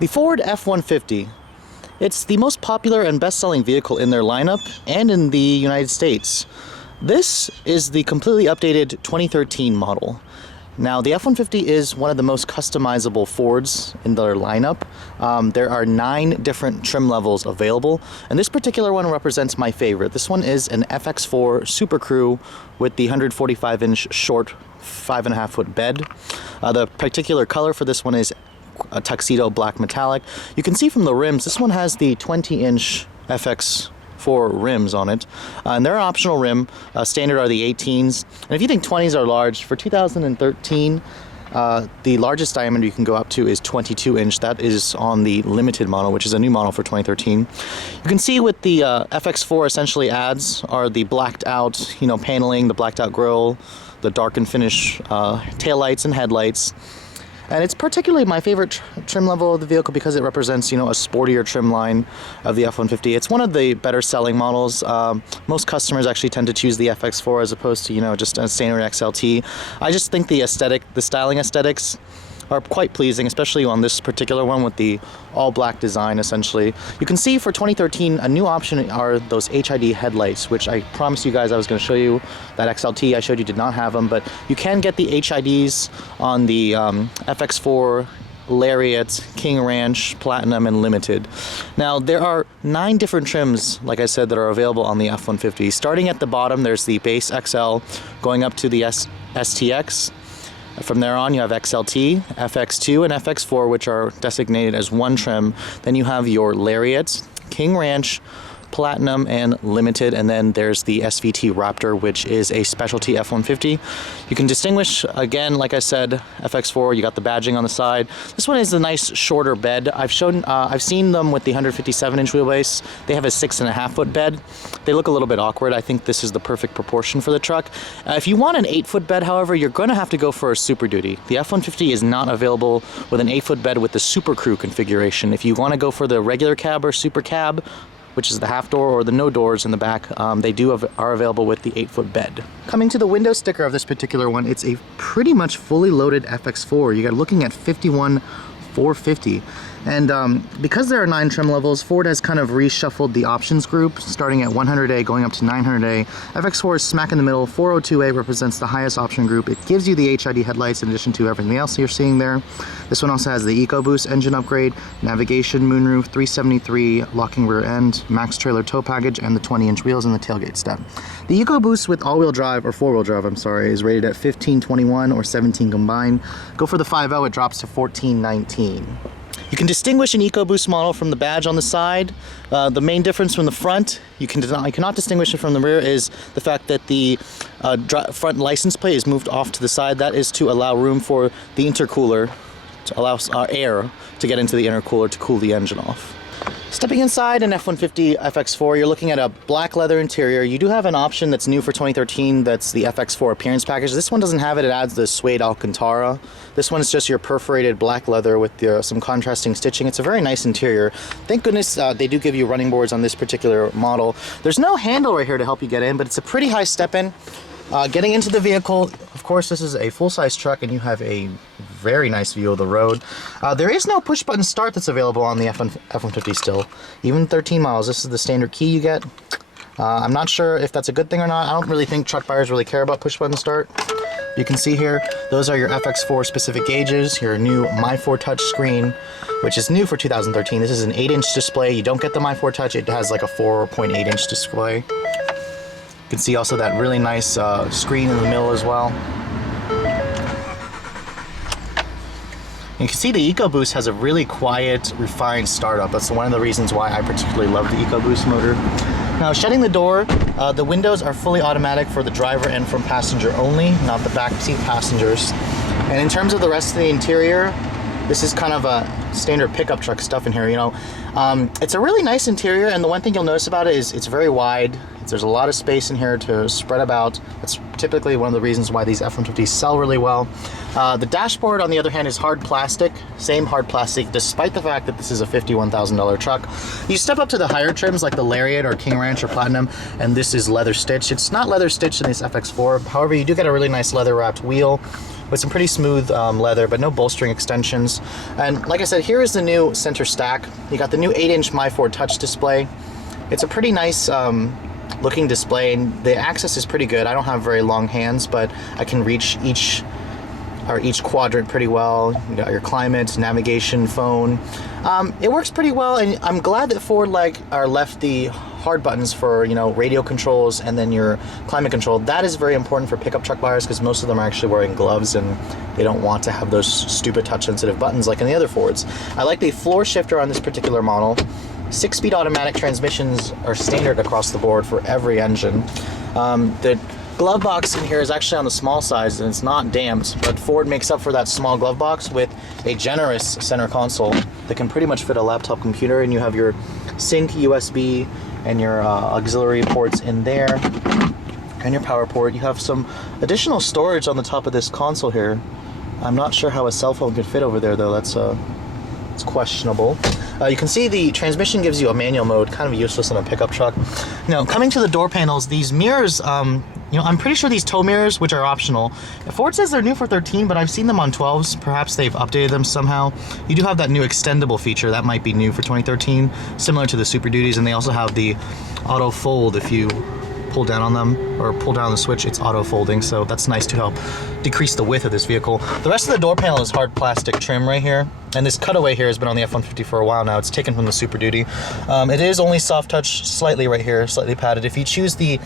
The Ford F-150. It's the most popular and best-selling vehicle in their lineup and in the United States. This is the completely updated 2013 model. Now, the F-150 is one of the most customizable Fords in their lineup. There are 9 different trim levels available, and this particular one represents my favorite. This one is an FX4 Super Crew with the 145-inch short 5.5-foot bed. The particular color for this one is a tuxedo black metallic. You can see from the rims, this one has the 20-inch FX4 rims on it, and they're an optional rim. Standard are the 18s, and if you think 20s are large, for 2013 the largest diameter you can go up to is 22-inch. That is on the limited model, which is a new model for 2013. You can see with the FX4 essentially adds are the blacked out, paneling, the blacked out grille, the darkened finish taillights and headlights. And it's particularly my favorite trim level of the vehicle because it represents, a sportier trim line of the F-150. It's one of the better selling models. Most customers actually tend to choose the FX4 as opposed to, just a standard XLT. I just think the styling aesthetics are quite pleasing, especially on this particular one with the all-black design, essentially. You can see for 2013, a new option are those HID headlights, which I promised you guys I was going to show you. That XLT I showed you did not have them, but you can get the HIDs on the FX4, Lariat, King Ranch, Platinum, and Limited. Now, there are 9 different trims, like I said, that are available on the F-150. Starting at the bottom, there's the base XL, going up to the STX. From there on, you have XLT, FX2, and FX4, which are designated as one trim. Then you have your Lariat, King Ranch, Platinum, and Limited, and then there's the SVT Raptor, which is a specialty F-150. You can distinguish, again, like I said, FX4, you got the badging on the side. This one is a nice shorter bed. I've seen them with the 157-inch wheelbase. They have a 6.5-foot bed. They look a little bit awkward. I think this is the perfect proportion for the truck. If you want an 8-foot bed, however, you're going to have to go for a Super Duty. The F-150 is not available with an 8-foot bed with the Super Crew configuration. If you want to go for the regular cab or Super Cab, which is the half door or the no doors in the back, they are available with the 8-foot bed. Coming to the window sticker of this particular one, it's a pretty much fully loaded FX4. You're looking at 51,450. And because there are 9 trim levels, Ford has kind of reshuffled the options group, starting at 100A going up to 900A. FX4 is smack in the middle. 402A represents the highest option group. It gives you the HID headlights in addition to everything else you're seeing there. This one also has the EcoBoost engine upgrade, navigation, moonroof, 373 locking rear end, max trailer tow package, and the 20-inch wheels and the tailgate step. The EcoBoost with all-wheel drive, or four-wheel drive, I'm sorry, is rated at 1521 or 17 combined. Go for the 5.0, it drops to 1419. You can distinguish an EcoBoost model from the badge on the side. The main difference from the front, you cannot distinguish it from the rear, is the fact that the front license plate is moved off to the side. That is to allow room for the intercooler, to allow air to get into the intercooler to cool the engine off. Stepping inside an F-150 FX4, you're looking at a black leather interior. You do have an option that's new for 2013, that's the FX4 appearance package. This one doesn't have it, it adds the suede Alcantara. This one is just your perforated black leather with some contrasting stitching. It's a very nice interior. Thank goodness they do give you running boards on this particular model. There's no handle right here to help you get in, but it's a pretty high step in. Getting into the vehicle, of course, this is a full-size truck and you have a very nice view of the road. There is no push-button start that's available on the F-150 still. Even 13 miles, this is the standard key you get. I'm not sure if that's a good thing or not. I don't really think truck buyers really care about push-button start. You can see here, those are your FX4 specific gauges, your new My4 touch screen, which is new for 2013. This is an 8-inch display. You don't get the My4 touch, it has like a 4.8-inch display. You can see also that really nice screen in the middle as well. You can see the EcoBoost has a really quiet, refined startup. That's one of the reasons why I particularly love the EcoBoost motor. Now, shutting the door, the windows are fully automatic for the driver and from passenger only, not the backseat passengers. And in terms of the rest of the interior, this is kind of a standard pickup truck stuff in here, It's a really nice interior, and the one thing you'll notice about it is it's very wide. There's a lot of space in here to spread about. That's typically one of the reasons why these F-150s sell really well. The dashboard, on the other hand, is hard plastic. Same hard plastic, despite the fact that this is a $51,000 truck. You step up to the higher trims like the Lariat or King Ranch or Platinum, and this is leather stitched. It's not leather stitched in this FX4. However, you do get a really nice leather wrapped wheel with some pretty smooth leather, but no bolstering extensions. And like I said, here is the new center stack. You got the new 8-inch My Ford Touch display. It's a pretty nice looking display, and the access is pretty good. I don't have very long hands, but I can reach each quadrant pretty well. You got your climate, navigation, phone. It works pretty well, and I'm glad that Ford left the hard buttons for, you know, radio controls and then your climate control. That is very important for pickup truck buyers because most of them are actually wearing gloves and they don't want to have those stupid touch sensitive buttons like in the other Fords. I like the floor shifter on this particular model. 6-speed automatic transmissions are standard across the board for every engine. The glove box in here is actually on the small size and it's not damped, but Ford makes up for that small glove box with a generous center console that can pretty much fit a laptop computer, and you have your sync USB and your auxiliary ports in there and your power port. You have some additional storage on the top of this console here. I'm not sure how a cell phone could fit over there though. It's questionable. You can see the transmission gives you a manual mode, kind of useless in a pickup truck. Now, coming to the door panels, these mirrors, you know, I'm pretty sure these tow mirrors, which are optional, Ford says they're new for 13, but I've seen them on 12s. Perhaps they've updated them somehow. You do have that new extendable feature. That might be new for 2013, similar to the Super Duties, and they also have the auto fold. If you pull down on them or pull down the switch, it's auto folding, so that's nice to help decrease the width of this vehicle. The rest of the door panel is hard plastic trim right here, and this cutaway here has been on the F-150 for a while now. It's taken from the Super Duty. It is only soft touch slightly right here, slightly padded. If you choose the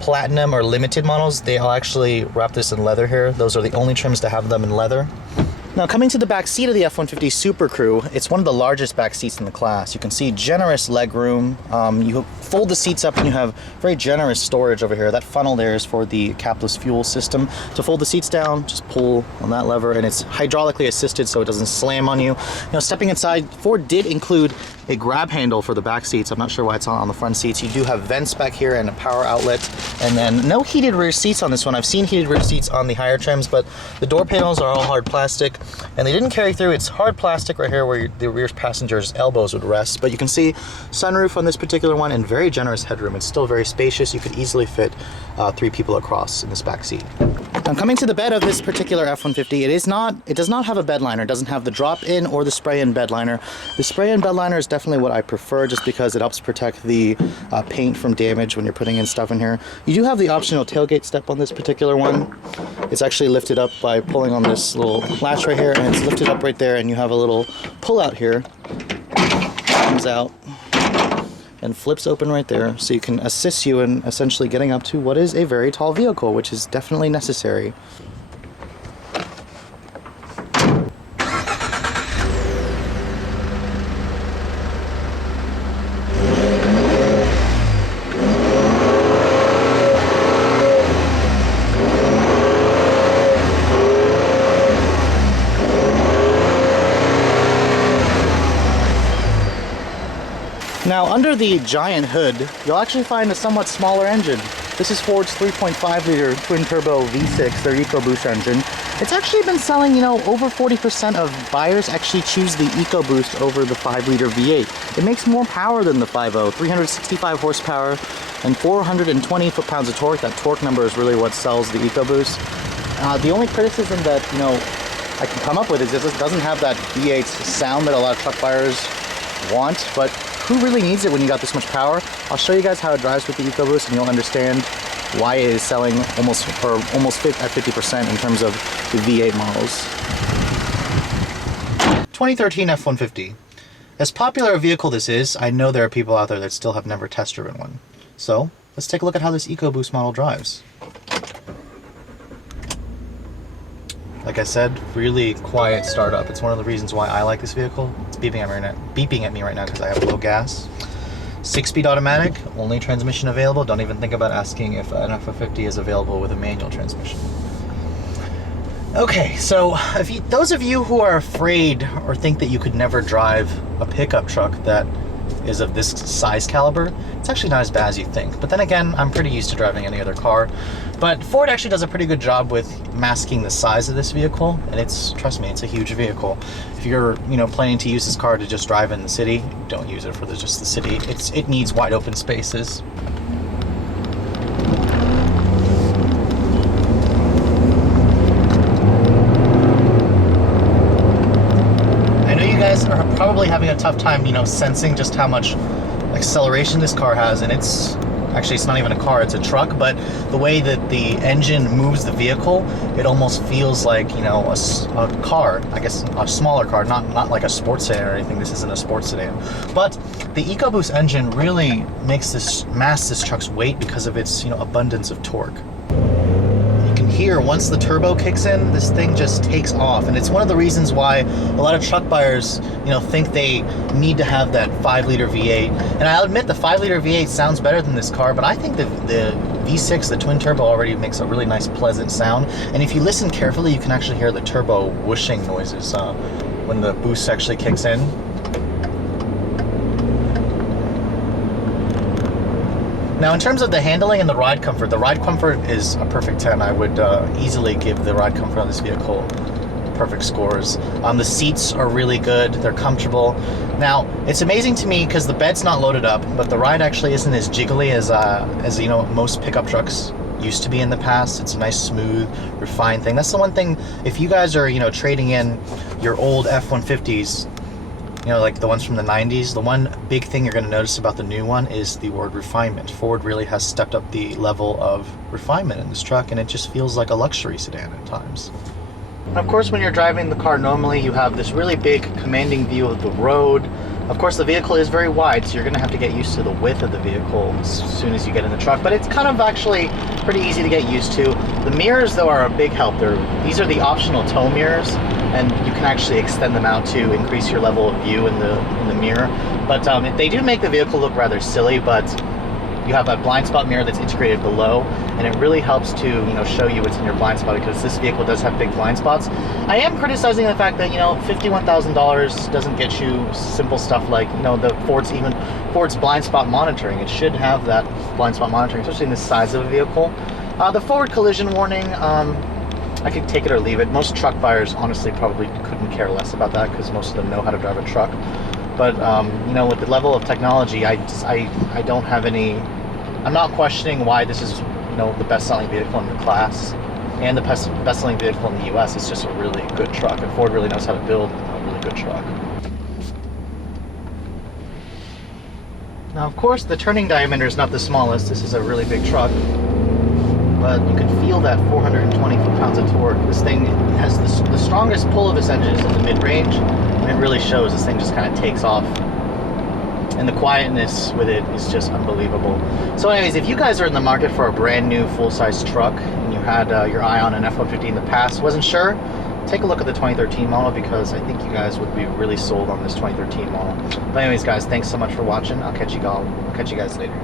platinum or limited models, they'll actually wrap this in leather here. Those are the only trims to have them in leather. Now, coming to the back seat of the F-150 Super Crew, it's one of the largest back seats in the class. You can see generous leg room. You fold the seats up and you have very generous storage over here. That funnel there is for the capless fuel system. To fold the seats down, just pull on that lever, and it's hydraulically assisted so it doesn't slam on you. Now, stepping inside, Ford did include a grab handle for the back seats. I'm not sure why it's on the front seats. You do have vents back here and a power outlet, and then no heated rear seats on this one. I've seen heated rear seats on the higher trims, but the door panels are all hard plastic, and they didn't carry through. It's hard plastic right here where the rear passenger's elbows would rest, but you can see sunroof on this particular one and very generous headroom. It's still very spacious. You could easily fit 3 people across in this back seat. Now, coming to the bed of this particular F-150, it does not have a bed liner. It doesn't have the drop-in or the spray-in bed liner. The spray-in bed liner is definitely what I prefer, just because it helps protect the paint from damage when you're putting in stuff in here. You do have the optional tailgate step on this particular one. It's actually lifted up by pulling on this little latch right here, and it's lifted up right there, and you have a little pull-out here. Comes out and flips open right there, so you can assist you in essentially getting up to what is a very tall vehicle, which is definitely necessary. Now, under the giant hood, you'll actually find a somewhat smaller engine. This is Ford's 3.5-liter twin-turbo V6, their EcoBoost engine. It's actually been selling, you know, over 40% of buyers actually choose the EcoBoost over the 5-liter V8. It makes more power than the 5.0, 365 horsepower and 420 foot-pounds of torque. That torque number is really what sells the EcoBoost. The only criticism that, you know, I can come up with is this doesn't have that V8 sound that a lot of truck buyers want, but who really needs it when you got this much power? I'll show you guys how it drives with the EcoBoost, and you'll understand why it is selling almost at 50% in terms of the V8 models. 2013 F-150. As popular a vehicle this is, I know there are people out there that still have never test driven one. So let's take a look at how this EcoBoost model drives. Like I said, really quiet startup. It's one of the reasons why I like this vehicle. It's beeping at me right now because I have low gas. 6-speed automatic, only transmission available. Don't even think about asking if an F-150 is available with a manual transmission. Okay, so those of you who are afraid or think that you could never drive a pickup truck that is of this size caliber, it's actually not as bad as you think. But then again, I'm pretty used to driving any other car. But Ford actually does a pretty good job with masking the size of this vehicle, and trust me, it's a huge vehicle. If you're, you know, planning to use this car to just drive in the city, don't use it for just the city. It needs wide open spaces. having a tough time, you know, sensing just how much acceleration this car has, and it's not even a car, it's a truck, but the way that the engine moves the vehicle, it almost feels like, you know, a car, I guess a smaller car, not like a sports sedan or anything. This isn't a sports sedan. But the EcoBoost engine really makes this truck's weight because of its, you know, abundance of torque. Here, once the turbo kicks in, this thing just takes off, and it's one of the reasons why a lot of truck buyers, you know, think they need to have that 5-liter V8. And I'll admit the 5-liter V8 sounds better than this car, but I think the V6, the twin turbo, already makes a really nice, pleasant sound. And if you listen carefully, you can actually hear the turbo whooshing noises when the boost actually kicks in. Now, in terms of the handling and the ride comfort is a perfect 10. I would easily give the ride comfort on this vehicle perfect scores. The seats are really good. They're comfortable. Now, it's amazing to me because the bed's not loaded up, but the ride actually isn't as jiggly as you know, most pickup trucks used to be in the past. It's a nice, smooth, refined thing. That's the one thing, if you guys are, you know, trading in your old F-150s, you know, like the ones from the 90s, the one big thing you're going to notice about the new one is the word refinement. Ford really has stepped up the level of refinement in this truck, and it just feels like a luxury sedan at times. And of course, when you're driving the car normally, you have this really big commanding view of the road. Of course, the vehicle is very wide, so you're going to have to get used to the width of the vehicle as soon as you get in the truck, but it's kind of actually pretty easy to get used to. The mirrors, though, are a big help. These are the optional tow mirrors, and you can actually extend them out to increase your level of view in the mirror. But they do make the vehicle look rather silly, but you have that blind spot mirror that's integrated below, and it really helps to, you know, show you what's in your blind spot, because this vehicle does have big blind spots. I am criticizing the fact that, you know, $51,000 doesn't get you simple stuff like, you know, the Ford's blind spot monitoring. It should have that blind spot monitoring, especially in the size of a vehicle. The forward collision warning, I could take it or leave it. Most truck buyers honestly probably couldn't care less about that, because most of them know how to drive a truck. But you know, with the level of technology, I don't have any. I'm not questioning why this is, you know, the best-selling vehicle in the class and the best-selling vehicle in the U.S. It's just a really good truck, and Ford really knows how to build a really good truck. Now, of course, the turning diameter is not the smallest. This is a really big truck, but you can feel that 420 foot-pounds of torque. This thing has the strongest pull of this engine is in the mid-range, and it really shows. This thing just kind of takes off, and the quietness with it is just unbelievable. So anyways, if you guys are in the market for a brand new full-size truck, and you had your eye on an F-150 in the past, wasn't sure, take a look at the 2013 model, because I think you guys would be really sold on this 2013 model. But anyways, guys, thanks so much for watching. I'll catch you guys later.